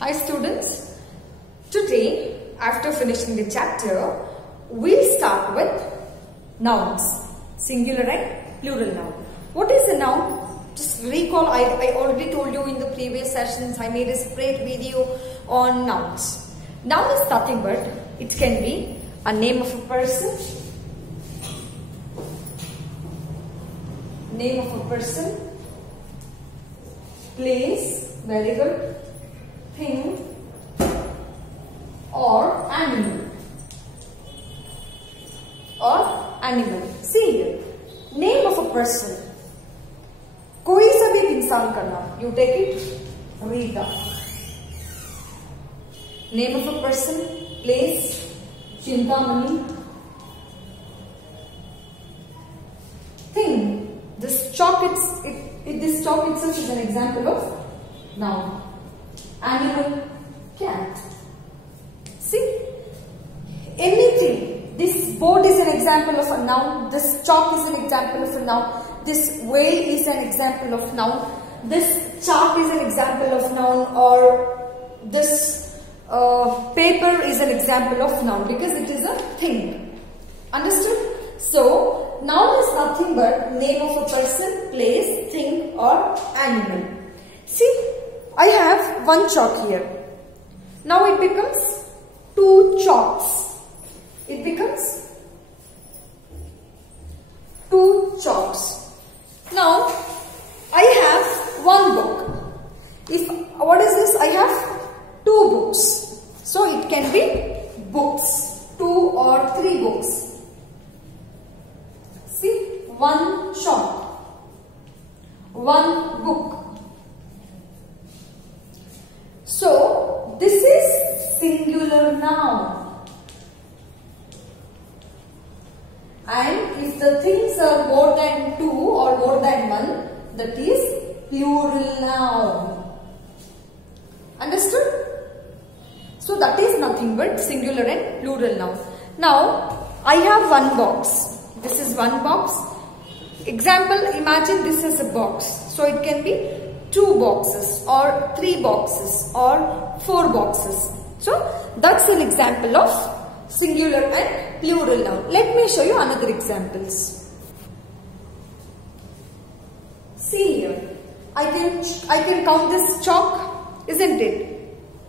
Hi students, today after finishing the chapter, we'll start with nouns, singular and plural noun. What is a noun? Just recall, I already told you in the previous sessions, I made a separate video on nouns. Noun is nothing but, it can be a name of a person, place, very good, thing or animal. See here, name of a person, कोई सा भी इंसान का नाम, you take it, Rita. Name of a person, place, Chintamani. Thing, this chalk itself is an example of noun. Animal, cat. See, anything. This board is an example of a noun. This chalk is an example of a noun. This whale is an example of noun. This chart is an example of noun, or this paper is an example of noun because it is a thing. Understood? So, noun is nothing but name of a person, place, thing or animal. See, I have one chalk here. Now it becomes two chalks. It becomes two chalks. Now I have one book. What is this? I have two books. So it can be books. 2 or 3 books. See, one chalk, one book. So this is singular noun. And if the things are more than 2 or more than 1, that is plural noun. Understood? So that is nothing but singular and plural noun. Now I have one box. This is one box. Example, imagine this is a box. So it can be 2 boxes or 3 boxes or 4 boxes. So that's an example of singular and plural noun. Let me show you another examples. See here, I can count this chalk, isn't it?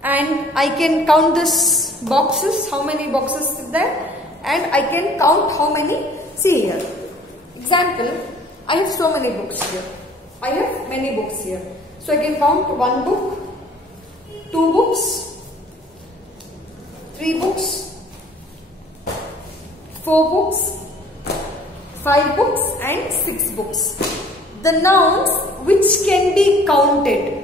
And I can count this boxes, how many boxes is there, and I can count how many. See here, example, I have so many books here. I have many books here. So I can count 1 book, 2 books, 3 books, 4 books, 5 books and 6 books. The nouns which can be counted,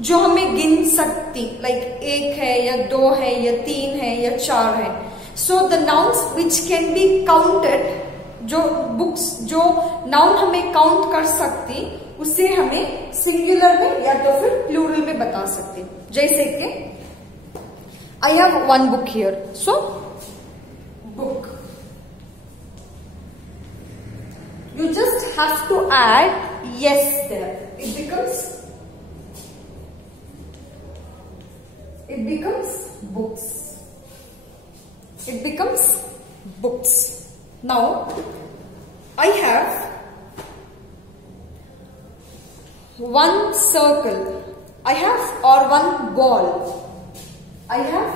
जो हमें गिन सकती, like 1 है या 2 है या 3 है या 4 है. So the nouns which can be counted, जो बुक्स जो नाउन हमें काउंट कर सकती, उसे हमें सिंगुलर में या तो फिर प्लूरल में बता सकते. जैसे कि I have one book here. So book. You just have to add yes there. It becomes books. It becomes books. Now I have one circle. I have or one ball. I have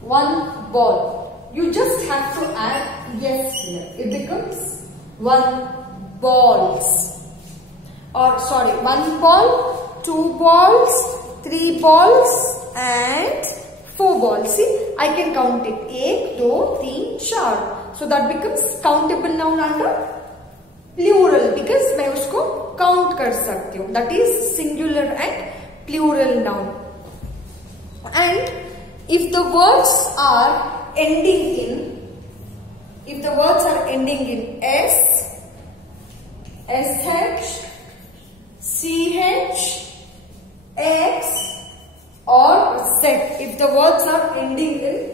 one ball. You just have to add yes here. It becomes 1 balls. Or sorry, 1 ball, 2 balls, 3 balls and 4 balls. See, I can count it. 1, 2, 3, 4. So that becomes countable noun under plural because मैं उसको count कर सकती हूँ. That is singular and plural noun. And if the words are ending in S, SH, CH, X or Z, if the words are ending in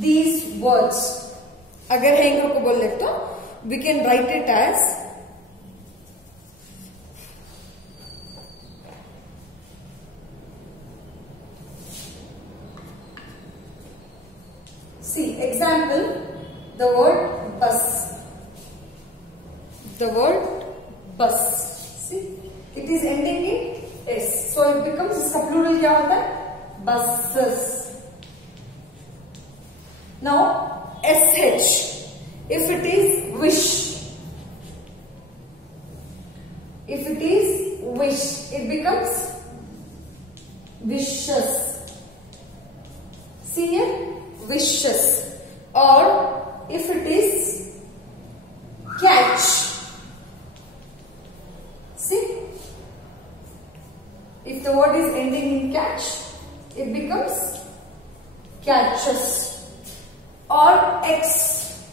these words, अगर hanger को बोल ले तो we can write it as example, the word bus. The word bus. See, it is ending in s, so it becomes, इसका plural क्या होता है? Buses. Now sh, if it is wish, if it is wish, it becomes wishes. See here, wishes. Or if it is catch, see, if the word is ending in catch, it becomes catches. Or x,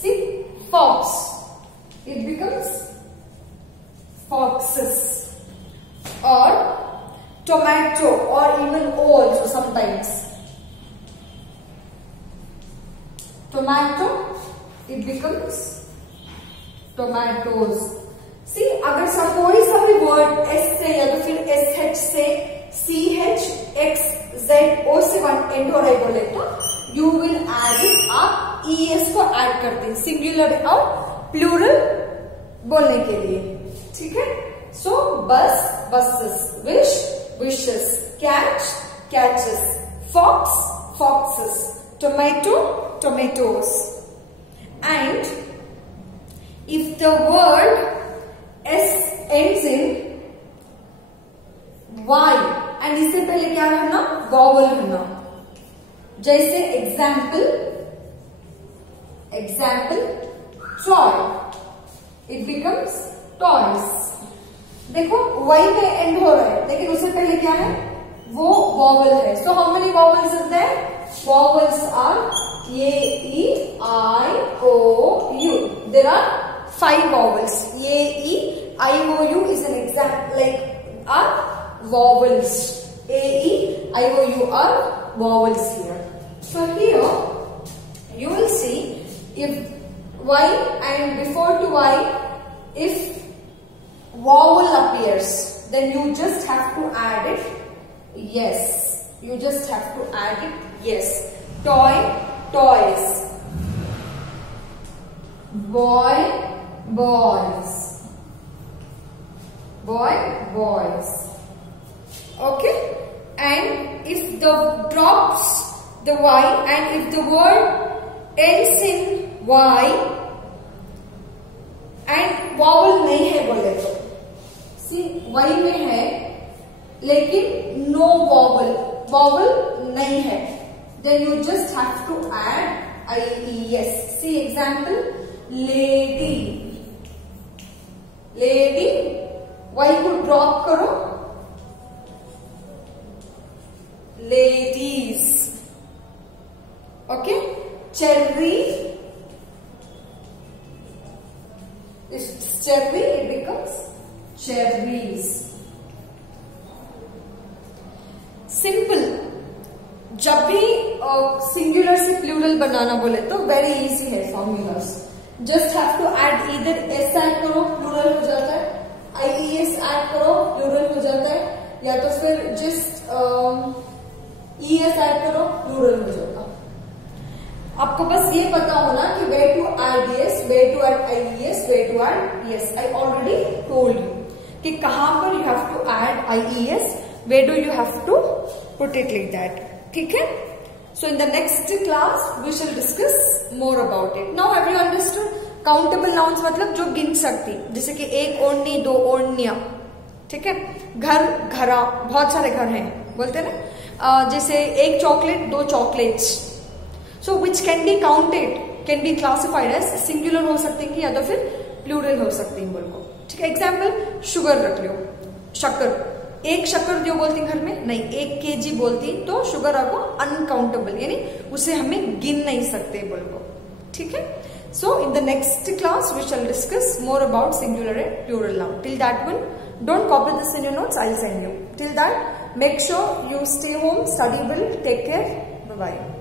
see, fox, it becomes foxes. Or tomato, or even o also sometimes. Tomato, it becomes tomatoes. See, अगर कोई सा भी word s से या तो फिर sh से ch x z o से वन एंड हो रहा है बोले तो you will add it, आप es को ऐड करते हैं सिंगुलर और प्लूरल बोलने के लिए, ठीक है? So bus, buses, wish, wishes, catch, catches, fox, foxes, tomato, tomatoes. And if the word s ends in y and इससे पहले क्या करना? वॉवल करना. जैसे example toy, it becomes toys. देखो y पे एंड हो रहा है लेकिन उससे पहले क्या है? वो वॉवल है. So how many vowels is there? Vowels are a, e, I, o, u. There are 5 vowels. A, e, I, o, u is an example, like are vowels. A, e, I, o, u are vowels here. So here you will see if y and before to y, if vowel appears, then you just have to add it yes. You just have to add it yes. Toy, toys. Boy, boys. Boy, boys. Okay? And if the drops the y and if the word ends in y and vowel नहीं है बोले तो, see y में है लेकिन no vowel नहीं है, then you just have to add ies. See example, lady, y को drop करो, ladies. Okay, cherry, if it's cherry it becomes cherries. Simple. जब भी सिंगुलर से प्लूरल बनाना बोले तो वेरी इजी है formulas. Just have to add either S add करो प्लूरल हो जाता है, आईईएस ऐड करो प्लूरल हो जाता है, या तो फिर जस्ट ईएस ऐड करो प्लूरल हो जाता है. आपको बस ये पता होना कि way to add S, way to add IES, way to add ES. I already told you कि कहां पर you have to add IES, way do you have to put it like that. ठीक है? So in the next class we shall discuss more about it. Now have you understood? Countable nouns मतलब जो गिन सकती, जैसे कि एक ओढ़नी, दो ओढ़नियां. ठीक है? घर, घरा, बहुत सारे घर हैं बोलते हैं ना. जैसे एक चॉकलेट, दो chocolates. So which can be counted, can be classified as singular हो सकती है या तो फिर प्लूरल हो सकती है बोल को. ठीक है? एग्जाम्पल शुगर रख लो, शक्कर. एक शक्कर जो बोलती घर में नहीं, 1 kg बोलती तो शुगर आपको अनकाउंटेबल, यानी उसे हमें गिन नहीं सकते बोल को. ठीक है? So in the next class we shall discuss more about singular and plural noun. Till that one don't copy this in your notes, I will send you. Till that make sure you stay home, study well, take care, bye bye.